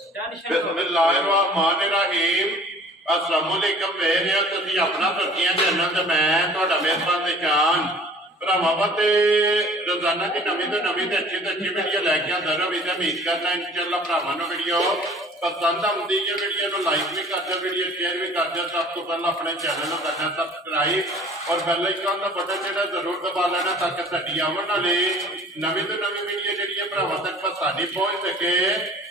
बिस्मिल्लाहिर्रहमानिर्रहीम। अस्सलामुअलैकुम वेरे हो तुसी अपना सुर्खियां चैनल ते मैं तुहाडा मेहरबान ते जान भरावां ते रोजाना की नवीं तो अच्छी वीडियो लैके आंदा रहो। उम्मीद करना इंशाअल्लाह भरावां नूं वीडियो पसंद आउंदी है। वीडियो को लाइक भी कर दो, वीडियो शेयर भी कर दो। सब तो पहले अपने चैनल को करना सबसक्राइब और बेल आइकन का बटन जो जरूर दबा लेना ताकि साडी आवन वाली नवीं तो नवीं वीडियो जी भरावां तक साडी पहुंच सके।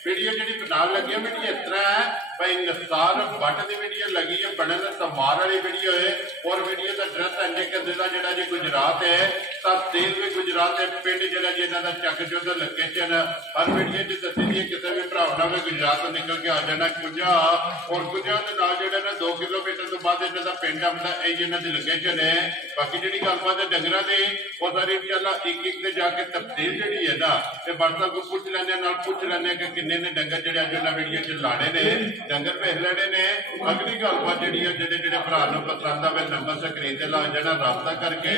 वीडियो जी बनाने लगी है वीडियो इस तरह है भाई निसार भट्ट की वीडियो लगी है, बने समार वाली वीडियो है और वीडियो का एड्रैस है कि जिला जो जी गुजरात है, तहसील भी गुजरात है, पिंड जो जी इन्हों का चक जो लोकेशन हर वीडियो च दसी दी है। किसी भी भरा ने गुजरात निकल के आ जाना कुजा और कुजा के नाल जो 2 किलोमीटर तो बाद इन्हों का पिंड आता है, इन्हों की लोकेशन है। बाकी जी गलबात है डंगर की वो सारी इंशाअल्लाह एक से जाके तफसील जी है ना व्हाट्सएप को पूछ लें, पूछ लें कि किन्ने ने डंगर जो अज वीडियो च लाने ने डंगर भेज लेने ने। अगली गलबात जी जो भरा पसंद आए नंबर स्क्रीन से ला जाना, रबता करके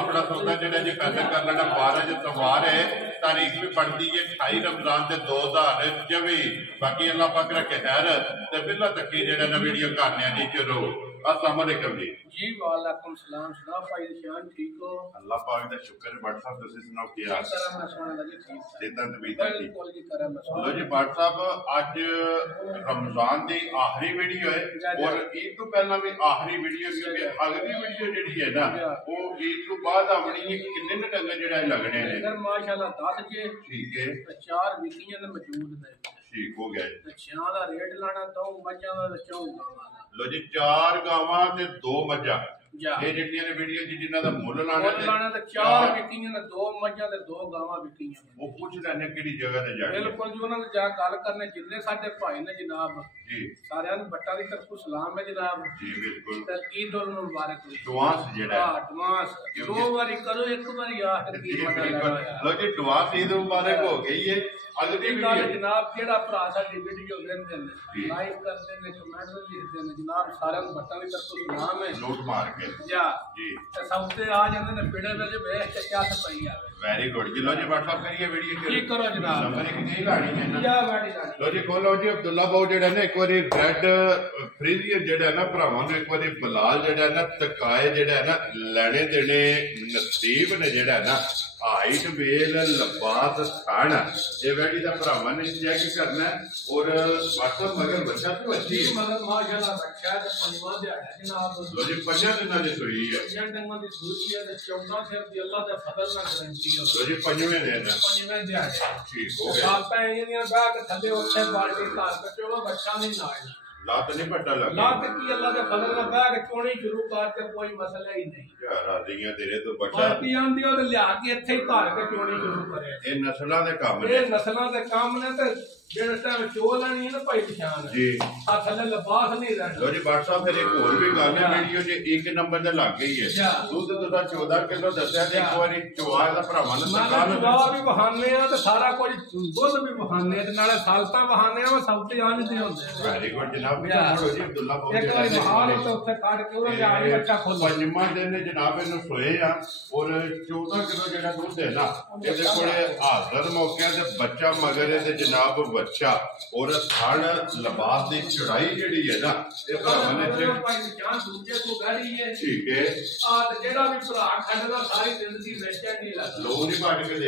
अपना सौदा जो जी पैदा कर लेना। 12 सवार है, तारीख भी पड़ती है 28 रमजान से 2024। बाकी अल्लाह पाक रखे खैर ते बिल्ला तक जो वीडियो करने जी शुरू। अस्सलाम वालेकुम जी। जी वालेकुम सलाम। सुना भाई निशान ठीक हो? अल्लाह पाक दा शुक्र है। भट्ट साहब तुसी सुनाओ क्या हाल है? मैं सुना लगी ठीक सेहतां तबीयत ठीक। बिल्कुल जी करम मैं सुना। लो जी भट्ट साहब अज रमजान दी आखिरी वीडियो है और ईद तो पहला भी आखिरी वीडियो क्योंकि अगली वीडियो जी है ना वो ईद तो बाद आवनी है। किन्ने ने डंगर जो लगने ने? माशाअल्लाह 10 जे ठीक है। 4 विकियां ने मौजूद ने। ठीक हो गया। छां दा रेट लाना तो मज्जां दा चौंगा। लो जी 4 गावां ते 2 मज्जां ये जिन्नियां ने वीडियो जी जिन्ना दा मुੱਲ लाना ते 4 विकियां ने 2 मज्जां ते 2 गावां विकियां। वो पूछ लेने किहड़ी जगह ते जाके बिल्कुल जी उन्हां ने जा गल करने जिन्ने साडे भाई ने जनाब जी सारियां नूं बट्टा दी तरफ सलाम है जनाब जी। बिल्कुल ते ईद उल मुबारक दुआस जेड़ा एडवांस 2 बारी करो, एक बारी आखिर की मना लगा। लो जी दुआस ईद मुबारक हो गई है। अगली वीडियो जनाब जेड़ा भरा साडी वीडियो वेंदे ने लाइक करदे ने कमेंट लिखदे ने जनाब सारियां नूं बट्टा दी तरफ सलाम है। नोट मार के जा जी ते सौदे आ जांदे ने पिड़े विच वेख के क्या पई आवे। वेरी गुड जी। लो जी व्हाट्सएप करिए वीडियो की करो जनाब नंबर एक नहीं लानी है ना जा वाड़ी लानी। लो जी खोलो जी अब्दुल्ला भाऊ जेड़ा ना एक बारी रेड फ्रीजियर जेड़ा ना भरावां नूं एक बारी बलाल जेड़ा ना तकाए जेड़ा ना लेने देने नसीब ने जेड़ा ना हाइट वेल लबास थान ये वेडी दा भरावां ने चेक करना और व्हाट्सएप मगर बच्चा तो अच्छी है मगर माशाल्लाह बच्चा ते पंजवां दिहाड़ा जनाब। लो जी 5 दिनां दी सूई है, 5 दिनां दी सूई है ते 14 सिर दी अल्लाह दे फजल नाल गारंटी है। लो जी 5वें दिन 5वें दिहाड़े ठीक हो गया। आप इंजीनियर बैग थल्ले उठे बाल्टी तार के चलो बच्चा नहीं ना लात नहीं पट्टा लगा लात की अल्लाह के फजल ना बैग चोणी शुरू कर के कोई मसला ही नहीं यार। आदियां तेरे तो बच्चा बाल्टी आंदी और लिया के इथे ही घर के चोणी शुरू करे। ये नस्लां दे काम ने, ये नस्लां दे काम ने ते जेड़ा टाइम चो लेनी है ना भाई पहचान जी आ थल्ले लिबास नहीं रहना। लो जी व्हाट्सएप फिर एक और भी गल है वीडियो जे 1 नंबर ते लग गई है। दूध तो 14 किलो दसया ते एक बारी चवा दा भरावां ने सरकार चवा भी बहाने आ ते सारा कुछ दुध भी बहाने ते नाले सालता बहाने आ सब ते आन दे होंदे। वेरी गुड जनाब। मोड़ो जी अब्दुल्ला भाऊ एक बारी बहार ते उत्थे काट के ओरे आड़ी बच्चा खोल 5वां दिन जनाब इनु सोए आ और 14 किलो जेड़ा दूध है ना ਇਹਦੇ ਕੋਲੇ ਹਾਜ਼ਰ ਮੌਕੇ ਤੇ ਬੱਚਾ ਮਗਰ ਤੇ ਜਨਾਬ ਬੱਚਾ और थड़ लिबास की चढ़ाई जी है ना ठीक है लोग नहीं बांट के दे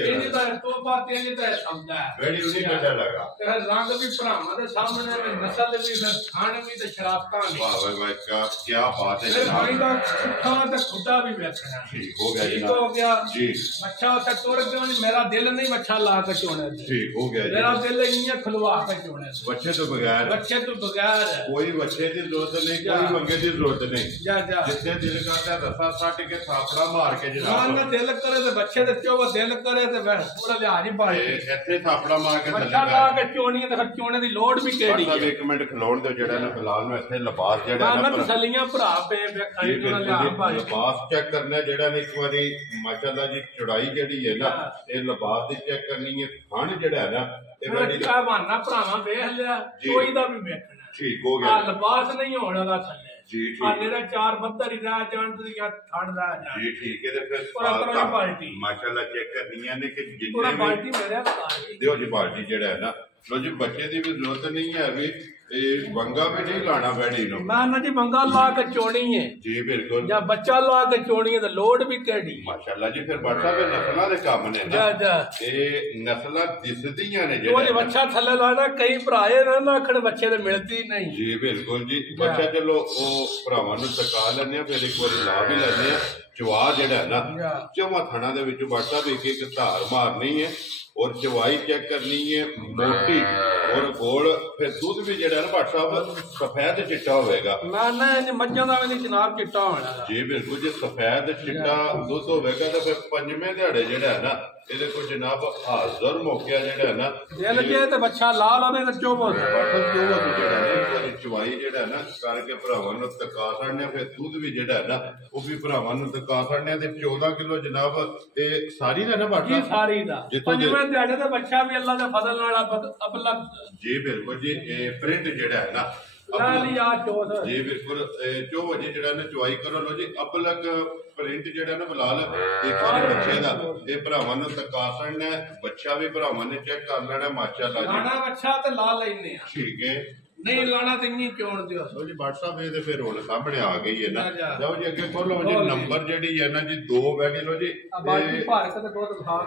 रंग भी भरावां दे सामने नस्ल भी खान भी ते शराबतां भी। वाह वाह वाह क्या बात है जनाब। खुदा भी वेखना ठीक हो गया जनाब। हो गया जी बच्चा उसे टुर गया मेरा दिल नहीं बच्चा ला के चोने ठीक हो गया मेरा दिल इयां खुलवा के बच्चे तो बगैर कोई बच्चे की जरूरत नहीं, कोई मंगे की जरूरत नहीं। जितने दिल करता रसा सट के थापड़ा मार के जनाब दिल करे तो बच्चे दे चो दिल करे तो पूरा लिहाज ही पाए इथे थापड़ा मार के बच्चा ला के चोनी ते फिर चोने दी लोड़ भी केड़ी है। एक मिनट खलोण दे जेड़ा ना फिलहाल मैं इथे लिबास जेड़ा ना तसल्लियां भरा पे वेखाई जोना लिहाज पाए लिबास चेक करना जेड़ा ने एक बारी माशाअल्लाह जी चढ़ाई जेड़ी है ना ये लिबास दी चेक करनी है। खान जेड़ा है ना बहाना भरावां वेख लिया कोई दा भी वेखना ठीक हो गया। लिबास नहीं होना दा थल्ले जी ठीक 4 बत्तर ही रह जान ते ठंड रह जाए जी ठीक है। ते फिर पार्टी माशाअल्लाह चेक करनी है ने कि जिन्ने बाल्टी मेरे दियो जी बाल्टी जेड़ा है ना ਲੋ ਜੀ ਬੱਚੇ ਦੀ ਵੀ ਜ਼ਰੂਰਤ ਨਹੀਂ ਹੈ ਵੀ ਇਹ ਵੰਗਾ ਵੀ ਨਹੀਂ ਲਾਣਾ ਬੈੜੀ ਨੂੰ ਨਾ ਨਾ ਜੀ ਵੰਗਾ ਲਾ ਕੇ ਚੋਣੀ ਹੈ ਜੀ ਬਿਲਕੁਲ ਜਾਂ ਬੱਚਾ ਲਾ ਕੇ ਚੋਣੀ ਹੈ ਤਾਂ ਲੋੜ ਵੀ ਕਿਹੜੀ ਮਾਸ਼ਾਅੱਲਾ ਜੀ ਫਿਰ ਬਾਟਾ ਵੀ ਨਸਲਾਂ ਦੇ ਕੰਮ ਨੇ ਜਾ ਜਾ ਇਹ ਨਸਲਾਂ ਦਿਸਦੀਆਂ ਨੇ ਉਹ ਬੱਚਾ ਥੱਲੇ ਲਾਣਾ ਕਈ ਭਰਾਏ ਨਾ ਆਖਣ ਬੱਚੇ ਤੇ ਮਿਲਦੀ ਨਹੀਂ ਜੀ ਬਿਲਕੁਲ ਜੀ ਬੱਚਾ ਚਲੋ ਉਹ ਭਰਾਵਾਂ ਨੂੰ ਟਕਾ ਲੈਂਦੇ ਆ ਫਿਰ ਇੱਕ ਵਾਰੀ ਲਾ ਵੀ ਲੈਂਦੇ ਆ ਚਵਾ ਜਿਹੜਾ ਹੈ ਨਾ ਚੌਵਾਂ ਥਣਾ ਦੇ ਵਿੱਚ ਬਾਟਾ ਵੀ ਇੱਕ ਧਾਰ ਮਾਰਨੀ ਹੈ और चवाई चेक करनी है मोटी और गोल फिर दूध भी जेड़ा ना भाट साहब सफेद चिट्टा होगा ना ना मज्जां दा भी जनाब चिट्टा होना जी बिल्कुल जी सफेद चिट्टा दूध होगा तो फिर पंजवें दिहाड़े जेड़ा है ना ਇਹਦੇ ਕੋਲ ਜਨਾਬ ਹਾਜ਼ਰ ਮੌਕਿਆ ਜਿਹੜਾ ਨਾ ਦਿਲ ਜੇ ਤੇ ਬੱਚਾ ਲਾਲ ਹੋਵੇ ਤਾਂ ਚੁੱਪ ਹੋ ਜਿਹੜਾ ਨੇ ਚਵਾਈ ਜਿਹੜਾ ਨਾ ਕਰਕੇ ਭਰਾਵਾਂ ਨੂੰ ਤਕਾ ਛੱਡਨੇ ਫਿਰ ਦੁੱਧ ਵੀ ਜਿਹੜਾ ਨਾ ਉਹ ਵੀ ਭਰਾਵਾਂ ਨੂੰ ਤਕਾ ਛੱਡਨੇ ਤੇ 14 ਕਿਲੋ ਜਨਾਬ ਇਹ ਸਾਰੀ ਦਾ ਨਾ ਬਾਟਾ ਸਾਰੀ ਦਾ ਪੰਜਵੇਂ ਦਿਹਾੜੇ ਦਾ ਬੱਚਾ ਵੀ ਅੱਲਾ ਦੇ ਫਜ਼ਲ ਨਾਲ ਅਬਲਾ ਜੀ ਬਿਲਕੁਲ ਜੀ ਇਹ ਪ੍ਰਿੰਟ ਜਿਹੜਾ ਹੈ ਨਾ ਜੀ ਬਿਲकुल 2 ਵਜੇ ਜਿਹੜਾ ਨਾ ਚਵਾਈ ਕਰੋ ਲੋ ਜੀ ਅਬਲਕ ਪ੍ਰਿੰਟ ਜਿਹੜਾ ਨਾ ਬਲਾਲ ਇੱਕ ਵਾਰੀ ਬੱਚੇ ਦਾ ਇਹ ਭਰਾਵਾਂ ਨੂੰ ਤਕਾ ਛੱਡਣਾ ਬੱਚਾ ਵੀ ਭਰਾਵਾਂ ਨੇ ਚੈੱਕ ਕਰ ਲੈਣਾ ਮਾਸ਼ਾਅੱਲਾ ਜੀ ਲਾਣਾ ਬੱਚਾ ਤੇ ਲਾ ਲੈਨੇ ਆ ਠੀਕ ਹੈ ਨਹੀਂ ਲਾਣਾ ਤੇ ਨਹੀਂ ਚੋਣ ਦਿਓ ਲੋ ਜੀ WhatsApp ਇਹਦੇ ਫਿਰ ਹੁਣ ਸਾਹਮਣੇ ਆ ਗਈ ਹੈ ਨਾ ਜਾਓ ਜੀ ਅੱਗੇ ਖੋਲੋ ਜੀ ਨੰਬਰ ਜਿਹੜੀ ਹੈ ਨਾ ਜੀ 2 ਵੈਗੇ ਲੋ ਜੀ ਬਾਕੀ ਭਾਰਤ ਤੇ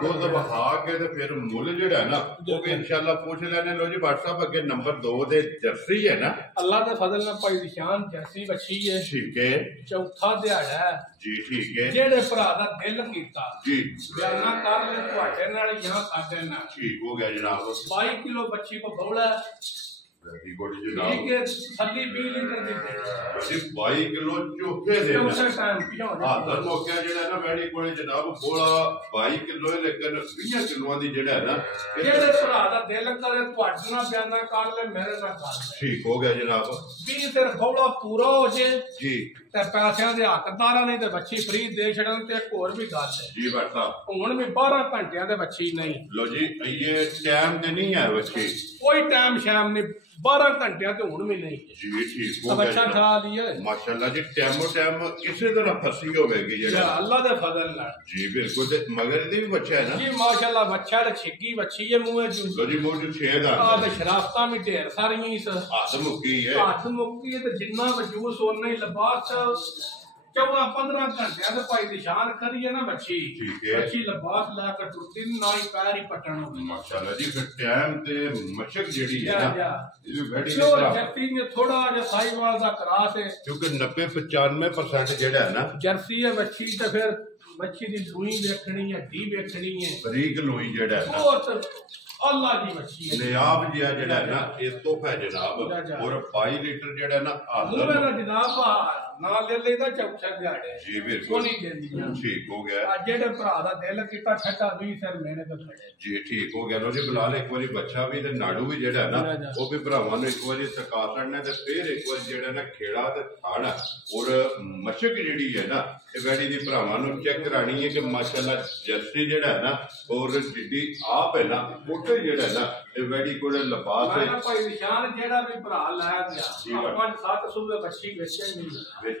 ਦੁੱਧ ਵਹਾ ਕੇ ਤੇ ਫਿਰ ਮੁੱਲ ਜਿਹੜਾ ਨਾ ਉਹ ਵੀ ਇਨਸ਼ਾਅੱਲਾ ਪੁੱਛ ਲੈਣੇ ਲੋ ਜੀ WhatsApp ਅੱਗੇ ਨੰਬਰ 2 ਦੇ ਜਰਸੀ ਹੈ ਨਾ ਅੱਲਾ ਦੇ ਫਜ਼ਲ ਨਾਲ ਭਾਈ ਦੀ ਸ਼ਾਨ ਜਰਸੀ ਬੱਚੀ ਹੈ ਠੀਕ ਹੈ ਚੌਥਾ ਦਿਹਾੜਾ ਹੈ ਜੀ ਠੀਕ ਹੈ ਜਿਹੜੇ ਭਰਾ ਦਾ ਦਿਲ ਕੀਤਾ ਜੀ ਬਿਆਨਾ ਕਰ ਲੈ ਤੁਹਾਡੇ ਨਾਲ ਜਾਂ ਸਾਡੇ ਨਾਲ ਠੀਕ ਹੋ ਗਿਆ ਜਨਾਬ 22 ਕਿਲੋ ਬੱਚੀ ਕੋ ਬੌਲਾ ਵੈਰੀ ਗੁੱਡ ਜਨਾਬ ਇਹ ਥੱਲੀ 20 ਲੀਟਰ ਦੀ ਜੀ 22 ਕਿਲੋ ਚੋਕੇ ਦੇ ਚੌਥੇ ਟਾਈਮ ਪਿਓ ਹਾਜ਼ਰ ਮੌਕਿਆ ਜਿਹੜਾ ਨਾ ਵੈਰੀ ਕੋਲੇ ਜਨਾਬ ਬੋਲਾ 22 ਕਿਲੋ ਹੈ ਲੇਕਿਨ 20 ਕਿਲੋਆਂ ਦੀ ਜਿਹੜਾ ਨਾ ਜਿਹੜੇ ਭਰਾ ਦਾ ਦਿਲ ਕਰੇ ਤੁਹਾਡੇ ਨਾਲ ਬਿਆਨਾ ਕਰ ਲੈ ਮੇਰੇ ਨਾਲ ਕਰ ਲੈ ਠੀਕ ਹੋ ਗਿਆ ਜਨਾਬ ਵੀ ਫਿਰ ਬੌਲਾ ਪੂਰਾ ਹੋ ਜੇ ਜੀ ਤੇ ਪੈਸਿਆਂ ਦੇ ਹੱਕਦਾਰਾਂ ਨਹੀਂ ਤੇ ਬੱਚੀ ਫ੍ਰੀ ਦੇ ਛੜਨ ਤੇ ਇੱਕ ਹੋਰ ਵੀ ਗੱਲ ਹੈ ਜੀ ਬਟਾ ਹੁਣ ਵੀ 12 ਘੰਟਿਆਂ ਦੇ ਬੱਚੀ ਨਹੀਂ ਲੋ ਜੀ ਇਹ ਟਾਈਮ ਤੇ ਨਹੀਂ ਹੈ ਬੱਚੀ ਕੋਈ ਟਾਈਮ ਸ਼ਾਮ ਨਹੀਂ 12 ਘੰਟਿਆਂ ਤੇ ਹੁਣ ਵੀ ਨਹੀਂ ਜੀ ਠੀਕ ਹੋ ਗਿਆ ਬੱਚਾ ਖਾ ਲਈਏ ਮਾਸ਼ਾਅੱਲਾ ਜੀ ਟਾਈਮੋ ਟਾਈਮ ਕਿਸੇ ਤਰ੍ਹਾਂ ਫਸੀ ਹੋਵੇਗੀ ਜਿਹੜਾ ਅੱਲਾ ਦੇ ਫਜ਼ਲ ਨਾਲ ਜੀ ਬਿਲਕੁਲ ਤੇ ਮਗਰ ਦੀ ਵੀ ਬੱਚਾ ਹੈ ਨਾ ਜੀ ਮਾਸ਼ਾਅੱਲਾ ਬੱਚਾ ਤੇ ਛਿੱਗੀ ਬੱਚੀ ਹੈ ਮੂੰਹੇ ਚ ਲੋ ਜੀ ਮੂੰਹ ਚ ਛੇਦ ਆ ਆ ਤੇ ਸ਼ਰਾਫਤਾਂ ਵੀ ਢੇਰ ਸਾਰੀਆਂ ਇਸ ਹੱਥ ਮੁੱਕੀ ਹੈ ਹੱਥ ਮੁੱਕੀ ਹੈ ਤੇ ਜਿੰਨਾ ਵਜੂਸ ਉਹਨਾਂ ਹੀ ਲਿਬਾਸ 14-15 ਘੰਟਿਆਂ ਦੇ ਭਾਈ ਦੀ ਸ਼ਾਨ ਖੜੀ ਹੈ ਨਾ ਬੱਚੀ ਬੱਚੀ ਲਿਬਾਸ ਲਾ ਕੇ ਟੁੱਟੀ ਨਾ ਹੀ ਪੈਰ ਹੀ ਪਟਣ ਹੋ ਗਈ ਮਾਸ਼ਾਅੱਲਾ ਜੀ ਫਿਰ ਟਾਈਮ ਤੇ ਮਸ਼ਕ ਜਿਹੜੀ ਹੈ ਨਾ ਇਹ ਬੈਠੀ ਜਰਸੀ ਨੇ ਥੋੜਾ ਜਿਹਾ ਸਾਈਵਾਲ ਦਾ ਕਰਾਸ ਹੈ ਕਿਉਂਕਿ 90-95% ਜਿਹੜਾ ਹੈ ਨਾ ਜਰਸੀ ਹੈ ਬੱਚੀ ਤੇ ਫਿਰ ਬੱਚੀ ਦੀ ਲੂਈ ਵੇਖਣੀ ਹੈ ਢੀ ਵੇਖਣੀ ਹੈ ਬਰੀਕ ਲੂਈ ਜਿਹੜਾ ਹੈ ਨਾ ਬਹੁਤ ਅੱਲਾ ਦੀ ਬੱਚੀ ਹੈ ਨਿਆਬ ਜਿਹਾ ਜਿਹੜਾ ਨਾ ਇਹ ਤੋਹਫਾ ਜਨਾਬ ਔਰ 22 ਲੀਟਰ ਜਿਹੜਾ ਨਾ ਹਾਜ਼ਰ ਮੇਰਾ ਜਨਾਬ ਨਾ ਲੈ ਲੈਦਾ ਚੌਥਾ ਦਿਹਾੜੇ ਜੀ ਬਿਲਕੁਲ ਨਹੀਂ ਦਿੰਦੀਆਂ ਠੀਕ ਹੋ ਗਿਆ ਅੱਜ ਜਿਹੜੇ ਭਰਾ ਦਾ ਦਿਲ ਕੀਤਾ ਛੱਟਾ 20 ਸਿਰ ਲੈਣੇ ਤੇ ਖੜੇ ਜੀ ਠੀਕ ਹੋ ਗਿਆ ਲੋ ਜੀ ਬਲਾਲ ਇੱਕ ਵਾਰੀ ਬੱਚਾ ਵੀ ਤੇ ਨਾੜੂ ਵੀ ਜਿਹੜਾ ਨਾ ਉਹ ਵੀ ਭਰਾਵਾਂ ਨੂੰ ਇੱਕ ਵਾਰੀ ਸਕਾ ਛੱਡਣਾ ਤੇ ਫਿਰ ਇੱਕ ਵਾਰੀ ਜਿਹੜਾ ਨਾ ਖੇੜਾ ਤੇ ਥਾੜਾ ਔਰ ਮਸ਼ਕ ਜਿਹੜੀ ਹੈ ਨਾ ਇਹ ਵੈੜੀ ਦੀ ਭਰਾਵਾਂ ਨੂੰ ਚੈੱਕ ਕਰਾਣੀ ਹੈ ਕਿ ਮਾਸ਼ਾਅੱਲਾ ਜਰਸੀ ਜਿਹੜਾ ਹੈ ਨਾ ਔਰ ਜਿੱਡੀ ਆਪ ਹੈ ਨਾ ਮੋਟੇ ਜਿਹੜਾ ਹੈ ਨਾ ਇਹ ਵੈੜੀ ਕੋਲ ਲਿਬਾਸ ਹੈ ਮੈਂ ਭਾਈ ਨਿਸ਼ਾਨ ਜਿਹੜਾ ਵੀ ਭਰਾ ਲਾਇਆ ਗਿਆ 5-7 ਸੂਬੇ ਬੱਚੀ ਵੇਚਣ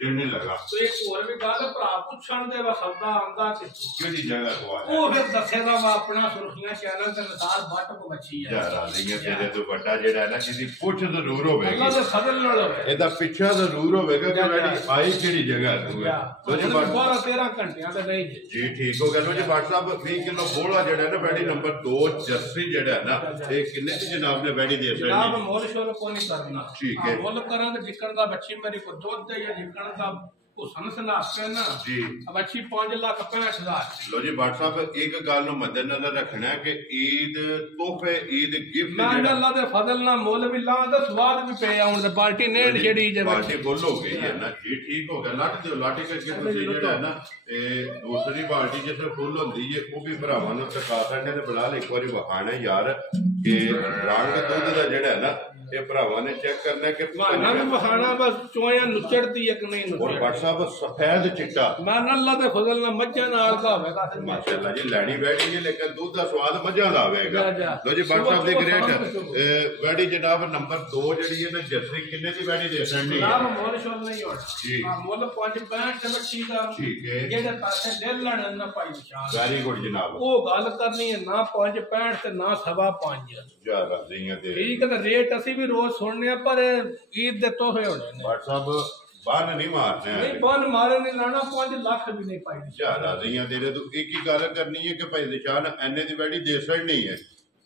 ਨਹੀਂ ਲੱਗਾ ਤੇ ਇੱਕ ਹੋਰ ਵੀ ਗੱਲ ਭਰਾ ਪੁੱਛਣ ਦੇ ਵਾ ਸੌਦਾ ਆਉਂਦਾ ਕਿਹੜੀ ਜਗ੍ਹਾ ਤੋਂ ਆਇਆ ਉਹ ਫਿਰ ਦੱਸੇਗਾ ਵਾ ਆਪਣਾ ਸੁਰਖੀਆਂ ਚੈਨਲ ਤੇ ਨਿਸਾਰ ਬੱਟ ਕੋ ਬੱਚੀ ਹੈ ਯਾਰ ਆਲੀਆਂ ਤੇਰੇ ਤੋਂ ਵੱਡਾ ਜਿਹੜਾ ਹੈ ਨਾ ਜਿਹਦੀ ਪੁੱਛ ਜ਼ਰੂਰ ਹੋਵੇਗੀ ਅੱਲਾ ਦੇ ਫਜ਼ਲ ਨਾਲ ਹੋਵੇ ਇਹਦਾ ਪਿੱਛਾ ਜ਼ਰੂਰ ਹੋਵੇਗਾ ਕਿ ਵੈੜੀ ਆਈ ਕਿਹੜੀ ਜਗ੍ਹਾ ਤੋਂ ਹੈ ਲੋ ਜੀ 12-13 ਘੰਟਿਆਂ ਤੇ ਨਹੀਂ ਜੀ ਠੀਕ ਹੋ ਗਿਆ ਲੋ ਜੀ WhatsApp 20 ਕਿਲੋ ਬੋਲਾ ਜਿਹੜਾ ਨਾ ਵੈੜੀ ਨੰਬਰ 2 ਜਰਸੀ ਜਿਹੜਾ ਨਾ ਇਹ ਕਿੰਨੇ ਦੀ ਜਨਾਬ ਨੇ ਵੈੜੀ ਦੇ ਸਕਦੀ ਜਨਾਬ ਮੁੱਲ ਸ਼ੋਲ ਕੋ ਨਹੀਂ ਕਰਨਾ ਠੀਕ ਹੈ ਮੁੱਲ ਕਰਾਂ ਤੇ ਜਿੱਕਣ ਦਾ ਬੱਚੀ ਮੇਰੀ ਕੋ ਦੁੱਧ ਜਾਂ ਜਿੱਕਣ ਦਾ ਹੁਸਨ ਸਲਾਹ ਨਾ ਜੀ ਬੱਚੀ 5,65,000 ਲੋ ਜੀ WhatsApp ਇੱਕ ਗੱਲ ਨੂੰ ਮੱਦੇਨਜ਼ਰ ਰੱਖਣਾ ਕਿ ਈਦ ਤੋਹਫੇ ਈਦ ਗਿਫਟ ਜਿਹੜਾ ਅੱਲਾ ਦੇ ਫਜ਼ਲ ਨਾਲ ਮੁੱਲ ਵੀ ਲਾਂ ਤੇ ਸਵਾਦ ਵੀ ਪਏ ਆਉਣ ਤੇ ਬਾਲਟੀ ਨੇੜ ਜਿਹੜੀ ਜੇ ਬਾਲਟੀ ਫੁੱਲ ਹੋ ਗਈ ਹੈ ਨਾ ਜੀ ਠੀਕ ਹੋ ਗਿਆ ਲੱਟ ਦਿਓ ਲਾਟੇ ਕਰਕੇ ਤੁਸੀਂ ਜਿਹੜਾ ਹੈ ਨਾ ਇਹ ਦੂਸਰੀ ਬਾਲਟੀ ਜਿਸ ਫੁੱਲ ਹੁੰਦੀ ਹੈ ਉਹ ਵੀ ਭਰਾਵਾਂ ਨੂੰ ਤਕਾ ਸਕਦੇ ਤੇ ਬਲਾਲ ਇੱਕ ਵਾਰੀ ਵਖਾਣਾ ਯਾਰ ਕਿ ਰੰਗ ਦੁੱਧ ਦਾ ਜਿਹੜਾ ਹੈ ਨਾ ਇਹ ਭਰਾਵਾਂ ਨੇ ਚੈੱਕ ਕਰਨਾ ਕਿ ਮਾਨਾ ਵੀ ਵਖਾਣਾ ਬਸ ਚੋਇਆ ਨੁਚੜਦੀ ਹੈ ਕਿ ਨਹੀਂ ਔਰ WhatsApp ਸਫੈਦ ਚਿੱਟਾ ਮਾਨ ਅੱਲਾ ਦੇ ਫਜ਼ਲ ਨਾਲ ਮੱਝਾਂ ਨਾਲ ਦਾ ਹੋਵੇਗਾ ਮਾਸ਼ਾਅੱਲਾ ਜੀ ਲੈਣੀ ਬੈਠੀ ਹੈ ਲੇਕਿਨ ਦੁੱਧ ਦਾ ਸਵਾਦ ਮੱਝਾਂ ਦਾ ਆਵੇਗਾ ਲੋ ਜੀ WhatsApp ਦੇ ਗ੍ਰੇਟ ਵੈੜੀ ਜਨਾਬ ਨੰਬਰ 2 ਜਿਹੜੀ ਹੈ ਨਾ ਜਰਸੀ ਕਿੰਨੇ ਦੀ ਵੈੜੀ ਦੇ ਸਕਦੀ ਜਨਾਬ ਮੁੱਲ ਸ਼ੋਲ ਨਹੀਂ ਹੋਣਾ ਜੀ ਮੁੱਲ 5-65 ਤੇ ਬੱਚੀ ਦਾ ਠੀਕ ਹੈ ਜਿਹੜੇ ਪਾਸੇ ਦਿਲ ਲੜਨ ਨਾ ਭਾਈ ਨਿਸ਼ਾਨ ਵੈਰੀ ਗੁੱਡ ਜਨਾਬ ਉਹ ਗੱਲ ਕਰਨੀ ਹੈ ਨਾ 5-65 ਤੇ ਨਾ 5.5 ਜਾ ਰਾਜ਼ੀਆਂ ਤੇ ਠੀਕ ਹੈ। ਰੇਟ ਅਸੀਂ ਵੀ ਰੋਜ਼ ਸੁਣਨੇ ਆ ਪਰ ਈਦ ਦੇ ਤੋਹਫੇ ਹੋਣੇ ਨੇ। ਡਾਕਟਰ ਸਾਹਿਬ ਬੰਨ ਨਹੀਂ ਮਾਰਨੇ ਨਹੀਂ ਬੰਨ ਮਾਰੇ ਨਹੀਂ ਲਾਣਾ 5 ਲੱਖ ਵੀ ਨਹੀਂ ਪਾਈ ਜਾ ਰਾਜ਼ੀਆਂ ਤੇਰੇ ਤੋਂ ਇੱਕ ਹੀ ਗੱਲ ਕਰਨੀ ਹੈ ਕਿ ਭਾਈ ਨਿਸ਼ਾਨ ਐਨੇ ਦੀ ਵੈੜੀ ਦੇ ਸਕਣੀ ਹੈ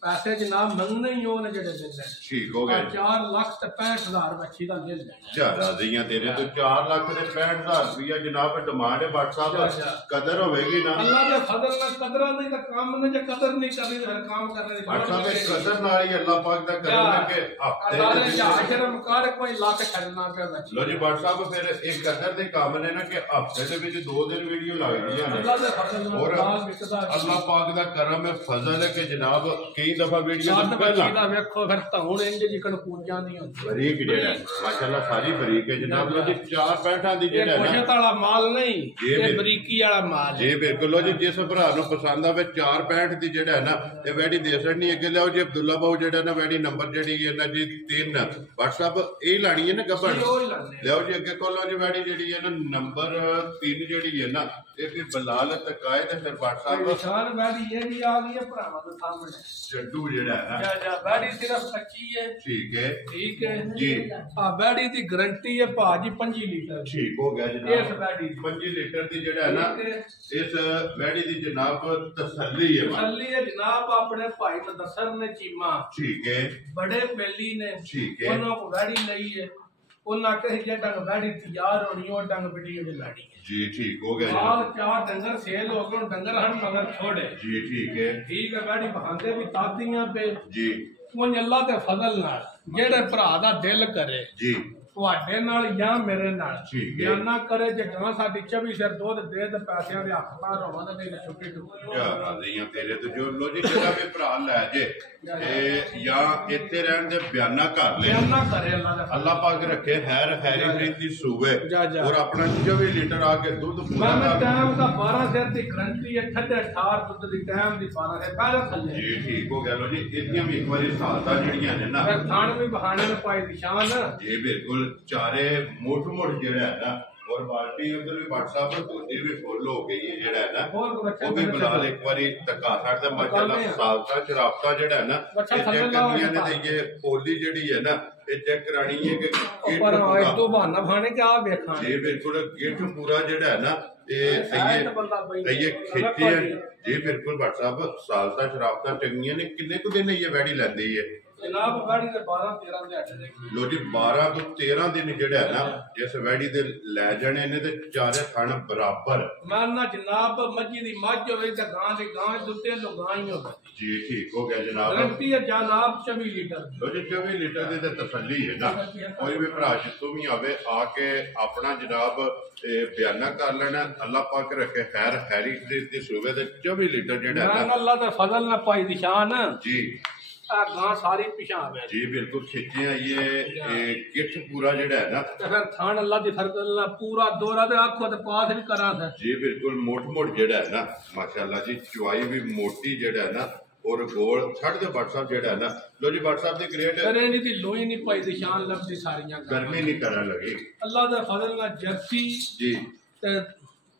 पैसे जनाब मंगने ही हो जेडे दिल है ठीक हो गया 4 लाख ते 65,000 बच्ची का दिल है ज्यादा दियां तेरे तो 4 लाख ते 65,000 रुपया जनाब डिमांड है व्हाट्सएप कदर होगी ना अल्लाह दे फजल ना कदर नहीं तो काम ने जे कदर नहीं करनी तो फिर काम करने दी व्हाट्सएप कदर नाल ही अल्लाह पाक दा करने के हफ्ते सारे जाहिर मुकाड़ कोई लाख छड़ना पे बच्ची लो जी व्हाट्सएप फिर एक कदर दे काम ने ना कि हफ्ते दे विच 2 दिन वीडियो लगदी है अल्लाह दे फजल और अल्लाह पाक दा करम है फजल है कि जनाब कई दफा वीडियो पहला देखो फिर तो हुन इंज जिकन पूंजा नहीं होंदी बरीक जेड़ा माशाल्लाह सारी बरीक है जनाब लो जी 4-65 दी जेड़ा है ना वाला माल नहीं ये बरीकी वाला माल जी बिल्कुल लो जी जिस भरा नु पसंद आवे 4-65 दी जेड़ा है ना ये वैडी दे सकनी अगे लियो जी अब्दुल्ला बाऊ जेड़ा ना वैडी नंबर जेडी है ना जी 3 व्हाट्सएप ए लानी है ना गब्बड़ लियो जी अगे खोलो जी वैडी जेडी है ना नंबर 3 जेडी है ना ये भी बलाल तकाए ते फिर व्हाट्सएप निशान वैडी ये भी आ गई है भरावां दे सामने जड्डू जेड़ा है ना जा बैडी सिर्फ 25 है ठीक है जी हां बैडी दी गारंटी है भाजी 5 लीटर ठीक हो गया जनाब इस बैडी 5 लीटर दी जेड़ा है ना इस बैडी दी जनाब तसल्ली है जनाब अपने भाई मुदस्सर ने चीमा ठीक है बड़े बेली ने ठीक है उन्होंने को बैडी लई है उन्होंने कही जे डंग बैडी तैयार होनी और डंग वीडियो में लानी जी ठीक हो गया और 4 डंगर सेल हो गए डंगर हम मगर छोड़े जी ठीक है गाड़ी बहांदे भी तादियां पे जी उन अल्लाह दे फजल नाल जेड़े भरा दा दिल करे जी ਤੁਹਾਡੇ ਨਾਲ ਜਾਂ ਮੇਰੇ ਨਾਲ ਬਿਆਨਾ ਕਰੇ ਜੇ ਗਾਂ ਸਾਡੀ 24 ਸਿਰ ਦੁੱਧ ਦੇ ਤੇ ਪੈਸਿਆਂ ਦੇ ਹੱਕ ਪਾਰ ਹੋਵਾਂ ਤੇ ਨਹੀਂ ਛੁੱਟੀ ਟੁੱਟੀ ਯਾਰ ਰਾਜ਼ੀਆਂ ਤੇਰੇ ਤੇ ਜੋ ਲੋ ਜੀ ਜਿਹੜਾ ਵੀ ਭਰਾ ਲੈ ਜੇ ਤੇ ਜਾਂ ਇੱਥੇ ਰਹਿਣ ਦੇ ਬਿਆਨਾ ਕਰ ਲੈ ਬਿਆਨਾ ਕਰੇ ਅੱਲਾਹ ਪਾਕ ਰੱਖੇ ਹੈਰ ਹੈਰੀ ਫਰੀਦ ਦੀ ਸੂਵੇ ਔਰ ਆਪਣਾ 24 ਲੀਟਰ ਆ ਕੇ ਦੁੱਧ ਪੂਰਾ ਮੈਂ ਟਾਈਮ ਦਾ 12 ਸਿਰ ਦੀ ਗਰੰਟੀ ਹੈ ਠੱਡੇ ਠਾਰ ਦੁੱਧ ਦੀ ਟਾਈਮ ਦੀ 12 ਸਿਰ ਪਹਿਲਾਂ ਥੱਲੇ ਜੀ ਠੀਕ ਹੋ ਗਿਆ ਲੋ ਜੀ ਇਹਦੀਆਂ ਵੀ ਇੱਕ ਵਾਰੀ ਸਾਲਤਾ ਜਿਹੜੀਆਂ ਨੇ ਨਾ ਫਿਰ ਥਾਣ ਵੀ ਬਹਾਨੇ ਨੇ ਪਾਈ ਨਿਸ਼ਾਨ ਜੀ ਬਿਲਕੁਲ चारे मोट जेड़ा है ना और बाल्टी उधर भी व्हाट्सएप पर दूसरी भी फुल हो गई है जेड़ा है ना वो भी बिलाल एक बारी धक्का छड़दा माशाल्लाह सालता शराबता जेड़ा है ना चेक करनियां ने ते ये पोली जेड़ी है ना ये चेक करानी है कि पर आज तो बहाना भाने क्या देखा जी बिल्कुल गेट पूरा जेड़ा है ना ये खिच्चे जी बिल्कुल व्हाट्सएप सालता शराबता चंगियां ने किन्ने को दिन ये वैडी लैंदी है जनाब गाड़ी दे 12-13 दिहाड़े लो जी 12 तो 13 दिन जेड़ा है ना जिस वैडी दे ले जाने ने ते चारे खान बराबर मानना जनाब मज्जी दी मज्ज होवे ते गां दी गां दुते लो गां ही होवे जी ठीक हो गया जनाब गारंटी है जनाब 24 लीटर लो जी 24 लीटर दी ते तसल्ली है ना कोई भी भरा जितों भी आवे आके अपना जनाब बयाना कर लेना अल्लाह पाक रखे खैर हैरी फरीद दी सूबे ते 24 लीटर जेड़ा है ना अल्लाह दे फजल ना पाई निशान जी गां सारी पिछा आवे जी बिल्कुल खिच्चे ये किट पूरा जेड़ा है ना ते फिर थान अल्लाह दी फरकल पूरा दौरा ते आखो ते पास भी करा था जी बिल्कुल मोट जेड़ा है ना माशाल्लाह जी चुवाई भी मोटी जेड़ा है ना और गोल छड़ दे व्हाट्सएप जेड़ा है ना लो जी व्हाट्सएप दी ग्रेड अरे नहीं दी लोई नहीं पाई निशान लफ्ज़ सारियां गर्मी नहीं करन लगी अल्लाह दे फजल ना जर्सी जी ते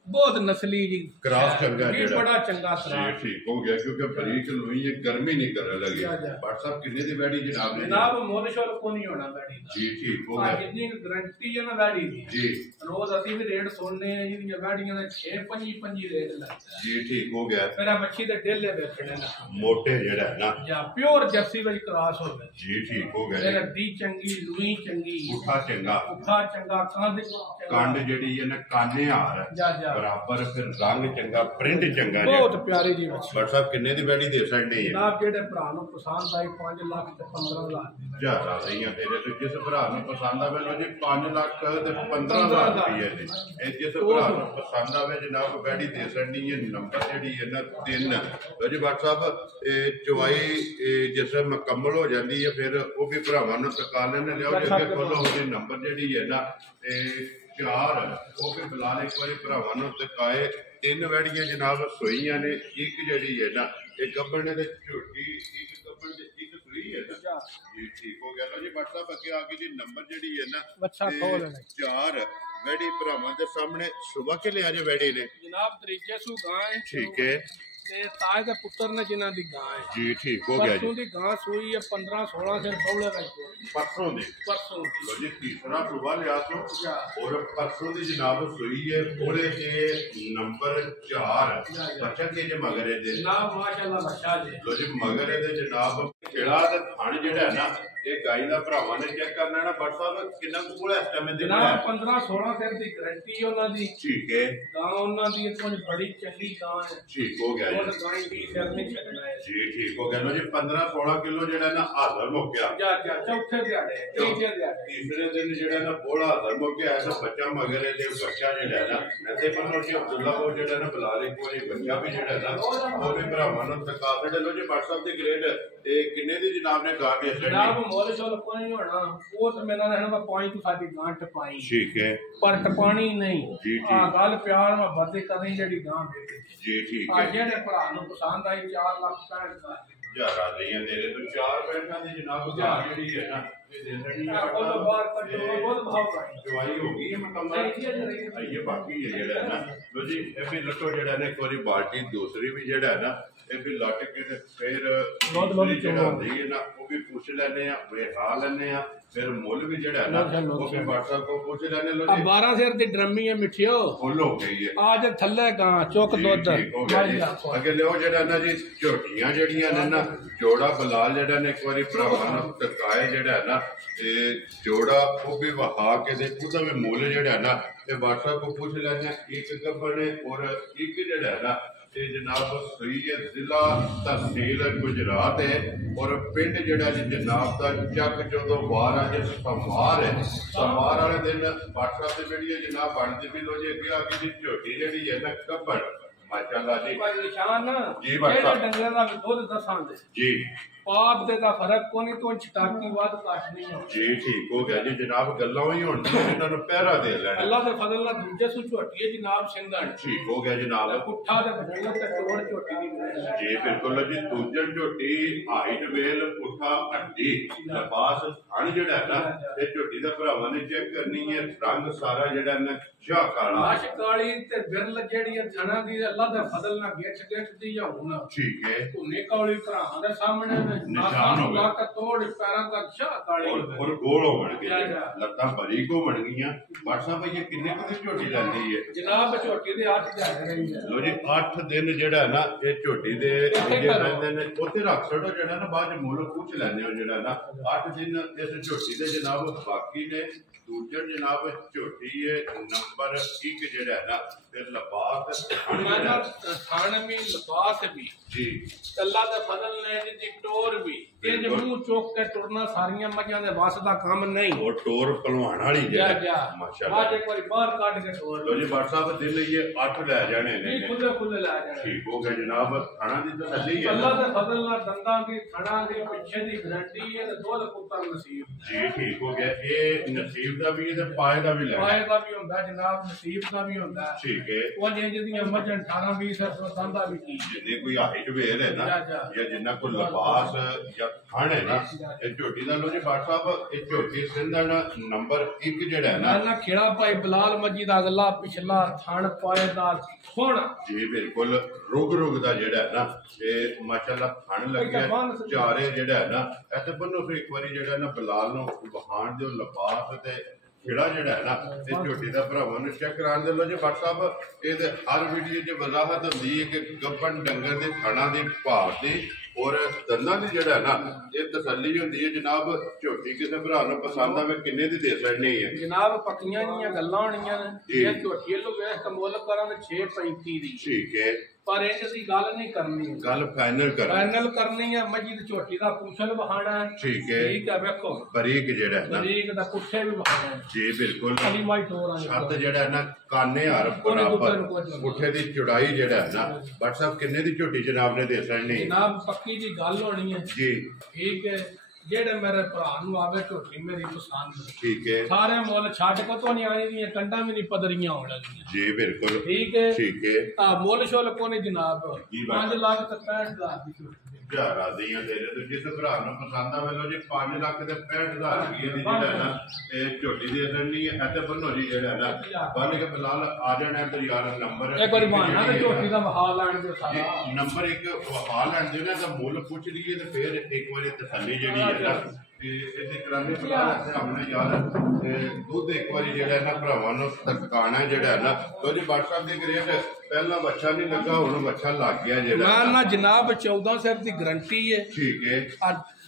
बहुत नस्ली जी क्रॉस चंगा जेड़ा बड़ा चंगा जी ठीक हो गया क्योंकि बरीक लोई है गर्मी नहीं करने लगी व्हाट्सएप कितने दी बैठी जनाब ने जनाब मोल शोल को नहीं होना बैठी जी ठीक हो गया जितनी गारंटी है ना बैठी दी जी रोज असि भी रेट सुनने हैं जितनी बैठियां ने 6-5 रेट लगता जी ठीक हो गया मेरा मच्छी दे डेले बेचने ना मोटे जेड़ा है ना या प्योर जर्सी वाली क्रॉस हो गई जी ठीक हो गया मेरा दी चंगी लुई चंगी उठा चंगा कांड जेड़ी है ना काने हार बराबर फिर रंग चंगा प्रिंट चंगा बहुत प्यारी जी मच्छी व्हाट्सएप किन्ने दी बैठी दे सकदे हैं जनाब जेड़े भरा नु पसंद आई 5 लाख ते 15,000 जा रही तेरे तो जिस भरा नु पसंद आवे लो जी 5 लाख ते 15,000 रुपए जी ए जिस भरा नु पसंद आवे जनाब बैठी दे सकनी है नंबर जेड़ी है ना 3 लो जी व्हाट्सएप चवाई जिस मुकम्मल हो जाती है फिर वो भी भरावां नु तका लेने लियो जे खोलो ओदी नंबर जेड़ी है ना 4 वो भी बिलाल एक बार भरावां नु तकाए 3 वैड़ियां जनाब सोईयां ने एक जेड़ी है ना एक गब्बड़ ने ते झोटी एक गब्बड़ ते एक सोई है ना ये ठीक हो गया लो जी व्हाट्सएप अगे आके जी नंबर जेड़ी है ना अच्छा खोल ले 4 वैड़ी भरावां दे सामने सुबह के ले आजे वैड़ी ने जनाब तरीजे सु गाय ठीक है ਤੇ ਤਾਜ ਦੇ ਪੁੱਤਰ ਨੇ ਜਿਨ੍ਹਾਂ ਦੀ ਗਾਂ ਹੈ ਜੀ ਠੀਕ ਹੋ ਗਿਆ परसों जी ਦੀ ਗਾਂ ਸੂਈ ਹੈ 15-16 ਸਿਰ ਬੌਲੇ ਵਿੱਚ परसों दी परसों लो जी तीसरा सुबह लिया तो और परसों दी जनाब सुई है पूरे के नंबर 4 बच्चा के जे मगर दे जनाब माशाल्लाह बच्चा जी लो जी मगर दे जनाब खेड़ा ते थान जेड़ा है ना ये गाय दा भरावां ने चेक करना है ना बट साहब कितना कोल इस टाइम दे जनाब 15-16 सिर की गारंटी है उन्हां दी ठीक है गां उन्हां दी कुछ बड़ी चंगी गां है ठीक हो गया और गाय 20 सिर नहीं छड़ना है जी ठीक हो गया लो जी 15-16 किलो जेड़ा ना हाजर हो गया जा चौथे दिहाड़े तीसरे दिहाड़े तीसरे दिन जेड़ा ना बोला हाजर हो गया ऐसा बच्चा मगर दे बच्चा जेड़ा है ना ऐसे पर जी अब्दुल्ला को जेड़ा ना बुला ले कोई बच्चा भी जेड़ा ना वो भी भरावां नु तका दे लो जी WhatsApp दे ग्रेड ते किन्ने दी जनाब ने गा के जनाब मोल शोल कोई नहीं होना वो तो मेरा रहना पाई तो साडी गां टपाई ठीक है पर टपानी नहीं जी आ गल प्यार में बातें करनी जेडी गां बेटी जी ठीक आ है जेडे भरा नु पसंद आई 4 लाख 65 दा यार आ रही है तेरे तो 4 पैसा दी जनाब गा जेडी है ना ये दे रही है वो तो बाहर पर बहुत भाव का दवाई हो गई है मतलब ये बाकी है जेड़ा ना लो जी ए भी लटो जेड़ा ने एक बारी बाल्टी दूसरी भी जेड़ा है ना ए भी लट के ते फिर दूसरी जेड़ा होंदी है ना वो भी पूछ लेने आ वे खा लेने आ फिर मुल भी जेड़ा है ना वो भी WhatsApp को पूछ लेने लो जी 12 सिर दी ड्रमी है मिठियो फुल हो गई है आज थल्ले गां चुक दुध अगे लियो जेड़ा ना जी झोटियां जेड़ियां ने ना जोड़ा बलाल जेड़ा ने एक बारी भरावां नू टकाए जेड़ा है ना ते जोड़ा वो भी वहा के दे उसदा भी मुल जेड़ा है ना ते WhatsApp को पूछ लेने एक गब्बड़ और एक जेड़ा है ना ते जनाब सुई है जिला तहसील गुजरात है और पिंड जेड़ा जी जनाब दा चक जदों वार आ जे समार है समार वाले दिन WhatsApp ते जेड़ी है जनाब बनदी भी लो जी अगे आगे दी झोटी जेड़ी है ना गब्बड़ माशाअल्लाह जी भाई निशान जी बादशाह डंगर दा दुध दसां दे जी पाप दे दा फर्क कोनी तो छटाकी वाद काट नहीं हो जी ठीक हो गया जी जनाब गल्लां ही होण इन्हां नु पहरा दे लेना अल्लाह दे फजल नाल दूजे सु झोटी है जनाब सिंधन ठीक हो गया जनाब पुट्ठा दे बदले ते तोड़ झोटी दी जी बिल्कुल जी दूजन झोटी हाइट वेल पुट्ठा हड्डी लबास थान जेड़ा है ना ते झोटी दा भरावां ने चेक करनी है रंग सारा जेड़ा ना शाह काला लाश काली ते बिरल जेड़ी है थना दी अल्लाह दे फजल नाल गेट दी या हुन ठीक है धुने काली भरावां दे सामने निशान हो गए का तोड़ पैरां तक शाह काली और गोल हो बन गए लत्तां बारीक हो बन गईयां WhatsApp ये किन्ने क दिन झोटी लैंदी है जनाब झोटी दे 8 दिहाड़े रही है लो जी 8 दिन जेड़ा है ना ये झोटी दे जे रहंदे ने ओथे रख छड़ो जेड़ा ना बाद मुल पूछ लैने हो जेड़ा ना 8 दिन इस झोटी दे जनाब बाकी ने दूजन जनाब झोटी है नंबर 1 जेड़ा है ना फिर लबास थान भी लबास भी जी अल्लाह दे फजल ने दी टोर भी ये जे मुंह चोक के टुरना सारियां मजां दे वास दा काम नहीं और टोर पलवान वाली जा माशाल्लाह आज एक बार बाहर काट के टोर लो जी WhatsApp दिन ये 8 ले जाने ने खुले खुले ला जाने ठीक हो गया जनाब खाना दी तो सही है अल्लाह दे फजल नाल दंदां दी खड़ा दी पिछे दी गारंटी है ते दो पुत्र नसीब जी ठीक हो गया ये नसीब दा भी ते पाए दा भी लेना पाए दा भी हुंदा जनाब नसीब दा भी हुंदा ठीक है वो जिंदियां मजन 18 20 दंदा भी की जिन्ने कोई हाइट वेल है ना या जिन्ना कोई लबास या खान है ना ये झोटी दा लो जी WhatsApp ये झोटी सिंधन नंबर 1 जेड़ा है ना ना खेड़ा भाई बिलाल मजी दा अगला पिछला थान पाएदार थोड़ा जी बिल्कुल रुग दा जेड़ा है ना ये माशाल्लाह थान लगे चारे जेड़ा है ना ऐसे बनो फिर एक बारी जेड़ा ना बिलाल नु बहान दे लबास ते खेड़ा जेड़ा है ना ये झोटी दा भरावां नु चेक करान दे लो जी WhatsApp ये ते हर वीडियो च वजाहत हुंदी है कि गब्बन डंगर दे खाना दी भाव दी और दंदां दी जेड़ा है ना ये तसल्ली हुंदी है जनाब झोटी किसे भरा नु पसंद आवे किन्ने दी दे सकनी है जनाब पक्कियां जियां गल्लां होणियां ने ये झोटी लो वेख कमोल करा ते 635 दी ठीक है पर इंज दी गल नहीं करनी गल फाइनल करनी है मजीद झोटी दा पूछल बहाना है ठीक है वेखो बरीक जेड़ा है ना बरीक दा पुੱਠੇ भी बहाना है जी बिल्कुल अली माई टोरा छत जेड़ा है ना काने हर बराबर पुੱਠੇ दी चौड़ाई जेड़ा है ना WhatsApp किन्ने दी झोटी जनाब ने दे सकनी जनाब पक्की दी गल होनी है जी ठीक है जेड़े मेरे भरा नु आवे झोटी मेरी पसंद ठीक है सारे मुल छाट को तो नहीं आनी दी कंडा भी नहीं पदरियां होने लगी जी बिल्कुल ठीक है आ मुल शोल को नहीं जनाब 5 लाख 65,000 दी ਹਜ਼ਾਰਾਂ ਦੀਆਂ ਦੇ ਰਹੇ ਤੇ ਜਿਸ ਭਰਾ ਨੂੰ ਪਸੰਦ ਆਵੇ ਲੋ ਜੀ 5,65,000 ਰੁਪਏ ਦੀ ਜਿਹੜਾ ਹੈ ਨਾ ਇਹ ਝੋਟੀ ਦੀ ਅਸਲੀ ਹੈ ਤੇ ਬੰਨੋ ਜੀ ਜਿਹੜਾ ਹੈ ਨਾ ਬੰਨ ਕੇ ਫਿਲਹਾਲ ਆ ਜਾਣਾ ਤੇ ਯਾਰ ਨੰਬਰ ਇੱਕ ਵਾਰੀ ਬਹਾਨਾ ਤੇ ਝੋਟੀ ਦਾ ਵਹਾ ਲੈਣ ਦੇ ਸਾਰਾ ਨੰਬਰ ਇੱਕ ਵਹਾ ਲੈਣ ਦੇ ਨਾ ਤਾਂ ਮੁੱਲ ਪੁੱਛ ਲਈਏ ਤੇ ਫਿਰ ਇੱਕ ਵਾਰੀ ਤਸੱਲੀ ਜਿਹੜੀ ਹੈ ਨਾ ਤੇ ਇਹਦੇ ਕਰਾਂਗੇ ਫਿਲਹਾਲ ਸਾਹਮਣੇ ਯਾਰ ਦੁੱਧ ਇੱਕ ਵਾਰੀ ਜਿਹੜਾ ਨਾ ਭਰਾਵਾਂ ਨੂੰ ਤਕਾਣਾ ਜਿਹੜਾ ਨਾ ਲੋ ਜੀ WhatsApp ਦੇ ਗ੍ਰੇਡ ਪਹਿਲਾਂ ਬੱਚਾ ਨਹੀਂ ਲੱਗਾ ਹੁਣ ਬੱਚਾ ਲੱਗ ਗਿਆ ਜਿਹੜਾ ਨਾ ਜਨਾਬ 14 ਸਿਰ ਦੀ ਗਰੰਟੀ ਹੈ ਠੀਕ ਹੈ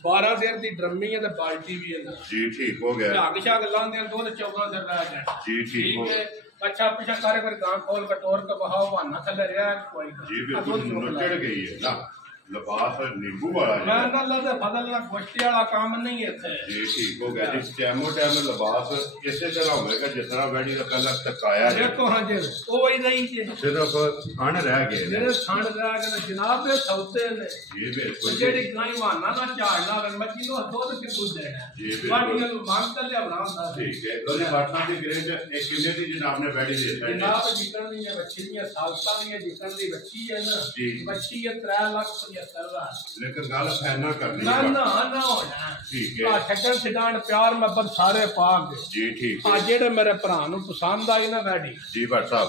12 ਸਿਰ ਦੀ ਡਰਮੀ ਹੈ ਤੇ ਬਾਲਟੀ ਵੀ ਹੈ ਜੀ ਠੀਕ ਹੋ ਗਿਆ ਝਾਗ ਛਾਗ ਲਾਉਂਦੇ ਦੁੱਧ 14 ਸਿਰ ਲੈ ਜਾਣਾ ਜੀ ਠੀਕ ਹੋ ਹੈ अच्छा पीछा करे कर गांव खोल कटोर के बहाव बहाना थले रहा कोई जी बिल्कुल नचड़ गई है ना लिबास नींबू वाला मैं अल्लाह दे फजल ना गोश्ती वाला काम नहीं है थे जी ठीक हो गया जी टाइमो टाइम लिबास इसे तरह होएगा जिस तरह बैठी का पहला तकाया है देखो हां जी ओ वही नहीं जी सिर्फ खान रह गए मेरे खान रह गए जनाब ये सौते ने जी बिल्कुल जेडी गाय वाना ना चाड़ना अगर मच्छी नो दूध के दूध देना जी बाकी नु मांग कर ले बनांदा ठीक है तो ये WhatsApp की ग्रेड एक किले दी जनाब ने बैठी दी है जनाब जितन दी है बच्ची दी सालता दी है जितन दी बच्ची है ना बच्ची है 3,75,000 लेकिन गल फाइनल करनी ना ना ना होना ठीक है छड्डन छडान प्यार मोहब्बत सारे पाक जी ठीक आ जेड़े मेरे भरा नु पसंद आई ना वैडी जी WhatsApp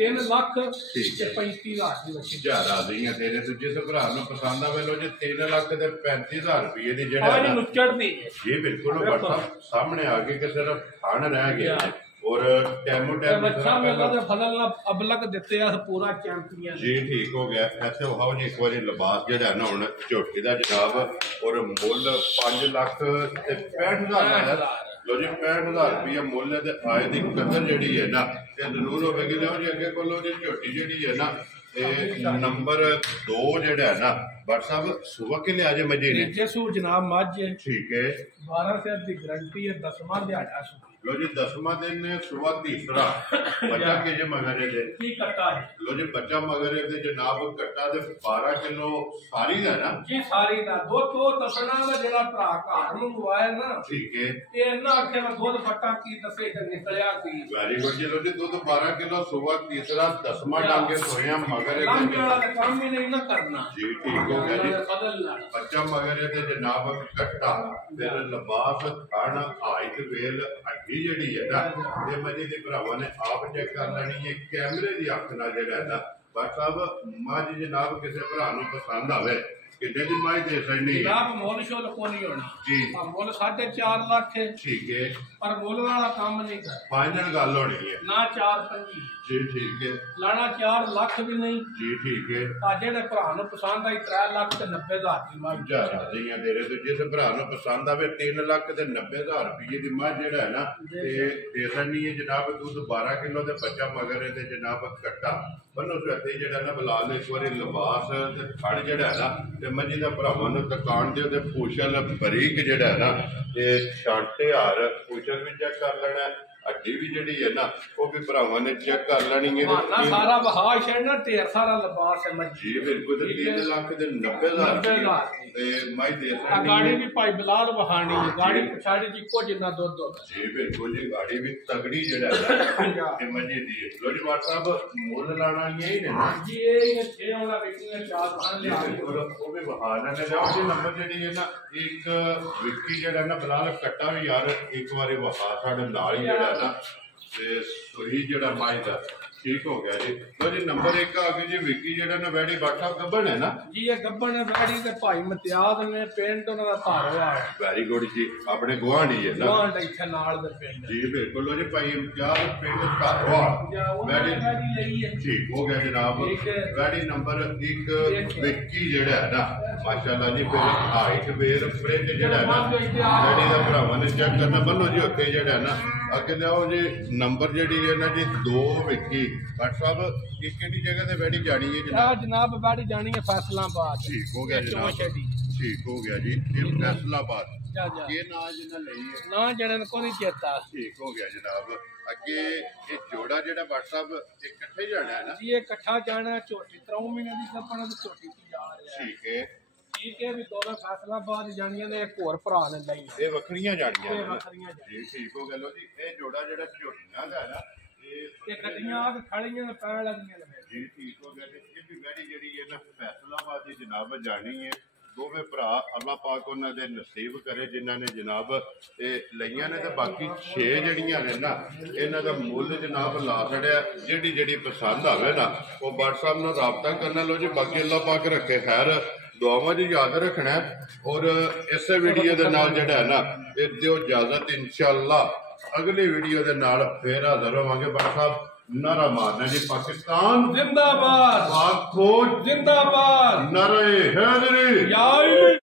3 ਲੱਖ ठीक है 35,000 ਦੀ ਬੱਚੀ ਹਜ਼ਾਰਾਂ ਦੀਆਂ ਤੇਰੇ ਤੇ ਜਿਸ ਭਰਾ ਨੂੰ ਪਸੰਦ ਆਵੇ ਲੋ ਜੀ 3 ਲੱਖ ਤੇ 35,000 ਰੁਪਏ ਦੀ ਜਿਹੜਾ ਆ ਨੂੰ ਚੜਦੀ ਜੀ ਬਿਲਕੁਲ WhatsApp ਸਾਹਮਣੇ ਆ ਕੇ ਸਿਰਫ ਖਾਣ ਰਹਿ ਗਿਆ और टैमो टैम बच्चा मेला दे फजल ना अबलक दिते आ पूरा चैंपियन जी ठीक हो गया ऐसे हाओ जी एक बारी लिबास जेड़ा ना हुन झोटी दा जनाब और मुੱਲ 5 ਲੱਖ ਤੇ 65,000 आया लो जी 65,000 रुपया मुੱਲ ते आए दी कदर जेड़ी है ना ते जरूर होवेगी लो जी अगे कोलो जी झोटी जेड़ी है ना ते नंबर 2 जेड़ा है ना WhatsApp सुबह के लिए आज मजे ने जसू जनाब मज ठीक है 12 से दी गारंटी है 10वां दिहाड़ा लो जी 10वां दिन सुबह तीसरा बच्चा के जे मगर दे की कट्टा है लो जी बच्चा मगर दे जनाब कट्टा दे 12 किलो सारी दा ना जी सारी दा दो तो तसना दा जेड़ा भरा घर नु गवाया ना ठीक है ये ना आखे ना दूध फटा की दसे के निकलया की वेरी गुड जी लो जी दूध 12 किलो सुबह तीसरा 10वां डांगे सोया मगर लांगे वाला काम ही नहीं ना करना जी ठीक हो गया जी बदलना बच्चा मगर दे जनाब कट्टा फिर लिबास खाना हाइट वेल हड्डी ਜਿਹੜੀ ਹੈ ਨਾ ਇਹ ਮਜੀ ਦੇ ਭਰਾਵਾਂ ਨੇ ਆਪ ਚੈੱਕ ਕਰ ਲੈਣੀ ਹੈ ਕੈਮਰੇ ਦੀ ਅੱਖ ਨਾਲ ਜਿਹੜਾ ਹੈ ਨਾ WhatsApp ਮੱਝ ਜਨਾਬ ਕਿਸੇ ਭਰਾ ਨੂੰ ਪਸੰਦ ਆਵੇ कितने दिन माई दे सकनी जनाब मोल शोल को नहीं होना जी मोल 4.5 लाख है ठीक है पर मोल वाला काम नहीं कर फाइनल गल होनी है ना 4-5 जी ठीक है लाना 4 लाख भी नहीं जी ठीक है आज जेडे भरा नु पसंद आई 3,90,000 ਦੀ ਮੱਝ ਹਜ਼ਾਰਾਂ ਦੀਆਂ ਦੇ ਰਹੇ ਤੇ ਜਿਸ ਭਰਾ ਨੂੰ ਪਸੰਦ ਆਵੇ 3,90,000 ਰੁਪਏ ਦੀ ਮੱਝ ਜਿਹੜਾ ਹੈ ਨਾ ਤੇ ਦੇ ਸਕਣੀ ਹੈ ਜਨਾਬ ਦੁੱਧ 12 ਕਿਲੋ ਤੇ ਬੱਚਾ ਮਗਰ ਤੇ ਜਨਾਬ ਕੱਟਾ ਬੰਨੋ ਸਵੇਤੇ ਜਿਹੜਾ ਨਾ ਬਲਾਲ ਨੇ ਇੱਕ ਵਾਰੀ ਲਿਬਾਸ ਤੇ ਫੜ ਜਿਹੜਾ ਹੈ ਨਾ ਤੇ ਮੱਝੀ ਦਾ ਭਰਾਵਾਂ ਨੂੰ ਦੁਕਾਨ ਦੇ ਉਹਦੇ ਪੂਛਲ ਬਰੀਕ ਜਿਹੜਾ ਹੈ ਨਾ ਤੇ ਛਾਂਟੇ ਹਾਰ ਪੂਛਲ ਵੀ ਚੈੱਕ ਕਰ ਲੈਣਾ हड्डी भी जड़ी है ना वो भी भरावां ने चेक कर लेनी है ना सारा बहा छड़ना ढेर सारा लिबास है मच्छी जी बिल्कुल 3,90,000 ते माई दे सकती गाड़ी भी भाई बिलाल बहानी है गाड़ी पछाड़ी जी को जितना दूध हो जी बिल्कुल जी गाड़ी भी तगड़ी जड़ा है ते मजे दी है लो जी WhatsApp मोल लाना यही ने जी ये 6 वाला बेटियां 4 बहान ले आ वो भी बहाना ने जाओ जी नंबर जड़ी है ना एक विक्की जड़ा ना बिलाल कट्टा भी यार एक बारी बहा साडे नाल ही जड़ा ਤੇ ਸੋਹੀ ਜਿਹੜਾ ਮਾਈ ਦਾ ठीक हो गया जी तो जी नंबर 1 आ गया जी विक्की जेड़ा ना वैडी बाठा गब्बन है ना जी ये गब्बन है वैडी ते भाई मतियाद ने पिंड उन्हां दा धारवा है वेरी गुड जी अपने गुआंढी है ना गुआंढ इथे नाल दे पिंड जी बिल्कुल जी भाई इम्तियाज पिंड धारवा वैडी लई है ठीक हो गया जनाब वैडी नंबर 1 विक्की जेड़ा है ना माशाल्लाह जी फिर हाइट वेर फ्रिज जेड़ा है ना वैडी दा भरावां ने चेक करना बन्नो जी उत्ते जेड़ा है ना अगे लियाओ जी नंबर जेड़ी है ना जी 2 विक्की WhatsApp एक केड़ी जगह ते वैडी जानी है जनाब वैडी जानी है फैसलाबाद ठीक हो गया जनाब ठीक हो गया जी ये फैसलाबाद ये ना जिन्ना लई है ना जणन को नहीं चेता ठीक हो गया जनाब अगे ये जोड़ा जेड़ा WhatsApp इकट्ठे जाना है ना जी ये इकट्ठा जाना छोटी 3 महीने दी कपड़ा ते छोटी सी जा रहा है ठीक है ठीक है भी दोनों फैसलाबाद जानियां ने एक और भरा ने लई ये वखरियां जानियां ये वखरियां जी ठीक हो गया लो जी ये जोड़ा जेड़ा झोटियां दा है ना ये गड्डियां आके खड़ियां ने पैण लगियां ने जी ठीक हो गया ये भी वैरी जेडी ये फैसलाबाद दी जनाब जानी है दोवें भरा अल्लाह पाक उन्हां दे नसीब करे जिन्हां ने जनाब ਇਹ ਲਈਆਂ ਨੇ ਤੇ ਬਾਕੀ 6 ਜਿਹੜੀਆਂ ਨੇ ਨਾ ਇਹਨਾਂ ਦਾ ਮੁੱਲ ਜਨਾਬ ਲਾ ਛੜਿਆ ਜਿਹੜੀ ਜਿਹੜੀ ਪਸੰਦ ਆਵੇ ਨਾ ਉਹ WhatsApp ਨਾਲ ਰਾਬਤਾ ਕਰਨਾ ਲੋ ਜੀ ਬਾਕੀ ਅੱਲਾਹ ਪਾਕ ਰੱਖੇ ਖੈਰ ਦੁਆਵਾਂ ਜੀ ਯਾਦ ਰੱਖਣਾ ਔਰ ਇਸੇ ਵੀਡੀਓ ਦੇ ਨਾਲ ਜਿਹੜਾ ਹੈ ਨਾ ਇਹ ਦਿਓ ਇਜਾਜ਼ਤ ਇਨਸ਼ਾਅੱਲਾ ਅਗਲੀ ਵੀਡੀਓ ਦੇ ਨਾਲ ਫੇਰ ਹਾਜ਼ਰ ਹੋਵਾਂਗੇ ਬਾਦ ਸਾਹਿਬ नारा मारना जी पाकिस्तान जिंदाबाद पाक फौज जिंदाबाद नारे हैदरी या